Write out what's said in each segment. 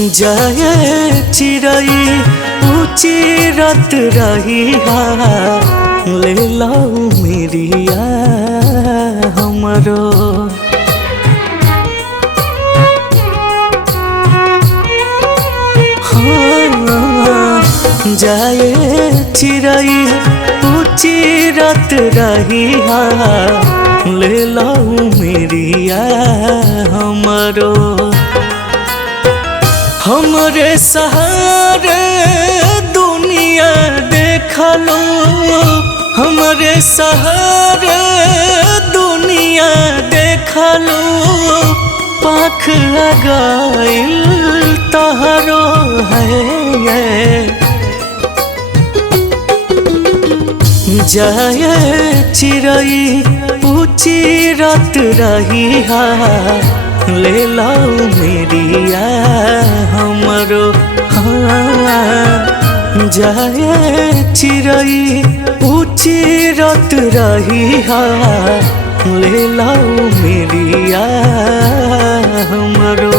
जाए चिड़ई उचिरत रही ले लो मेरिया हमरो। जाए चिड़ई उचिरत रही ले लो मेरिया हमरो। हमरे सहारे दुनिया देखलो, हमरे सहारे दुनिया देखलो, पाख लगाइल तहरो है। जाए चिड़ई उचिरत रही ले लो मेरिया हमरो। जाए चिड़ई उचिरत रही ले लो मेरिया हमरो।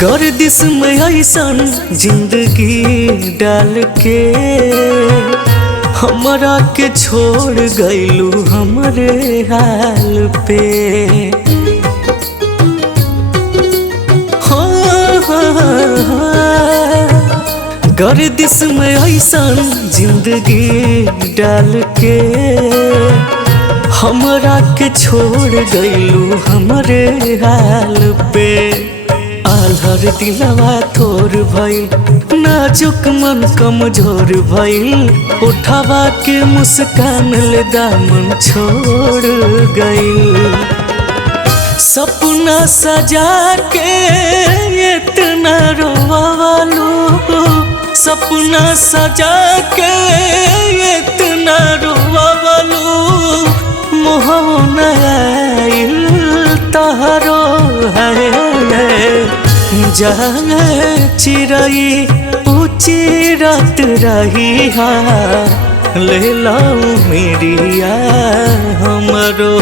गर्दिश में ऐसन जिंदगी डाल के हमरा के छोड़ गइलू हमरे हाल पे। गर्दिश में ऐसन जिंदगी डाल के हमरा के छोड़ गइलू हमरे हाल पे। आल्हर दिलवा थोर भइल, नाजुक मन कमजोर भइल, उठावा के मुस्कान ले दामन छोड़ गइल। सपना सजा के इतना रोवालू, सपना सजा के इतना रोवालू, मोहन आइल तहरो है। जाए चिड़ई उचिरत रही ले लो मेरिया हमरो।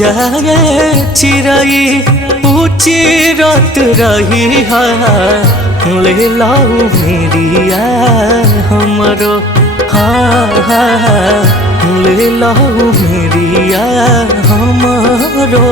जाए चिड़ई उचिरत रही ले लो मेरिया हमरो। ले लो मेरिया हमरो।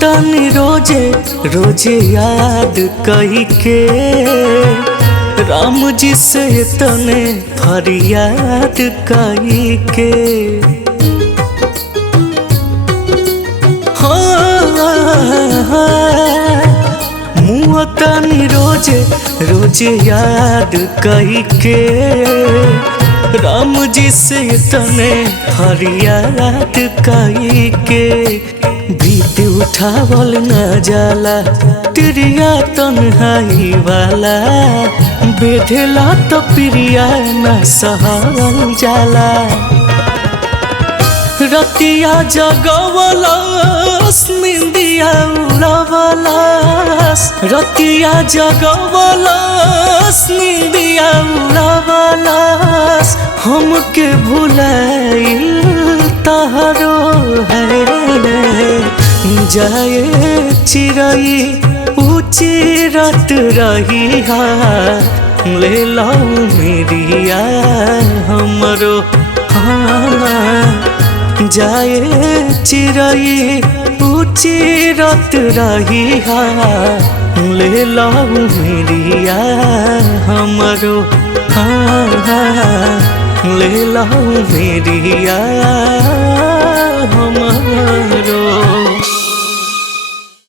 तनी रोजे रोजे याद कही के राम जी से तने फरियाद कही के। मुँह तनी रोजे रोजे याद कही के राम जी से तने फरियाद कही के। बीत उठावल न जाला तिरिया तन्हाई वाला, बेधेला तो प्रिया न सहल जाला। रतिया जगवलस निंदिया उड़वलस, रतिया जगवलस निंदिया उड़वलस, हमके भुलाइल तहरो है। जाए चिड़ई उचिरत रही ले लो मेरिया हमरो। जाए चिड़ई उचिरत रही ले लाऊ मेरिया हमरो, हाँ हाँ ले लाऊ मेरिया हमरो।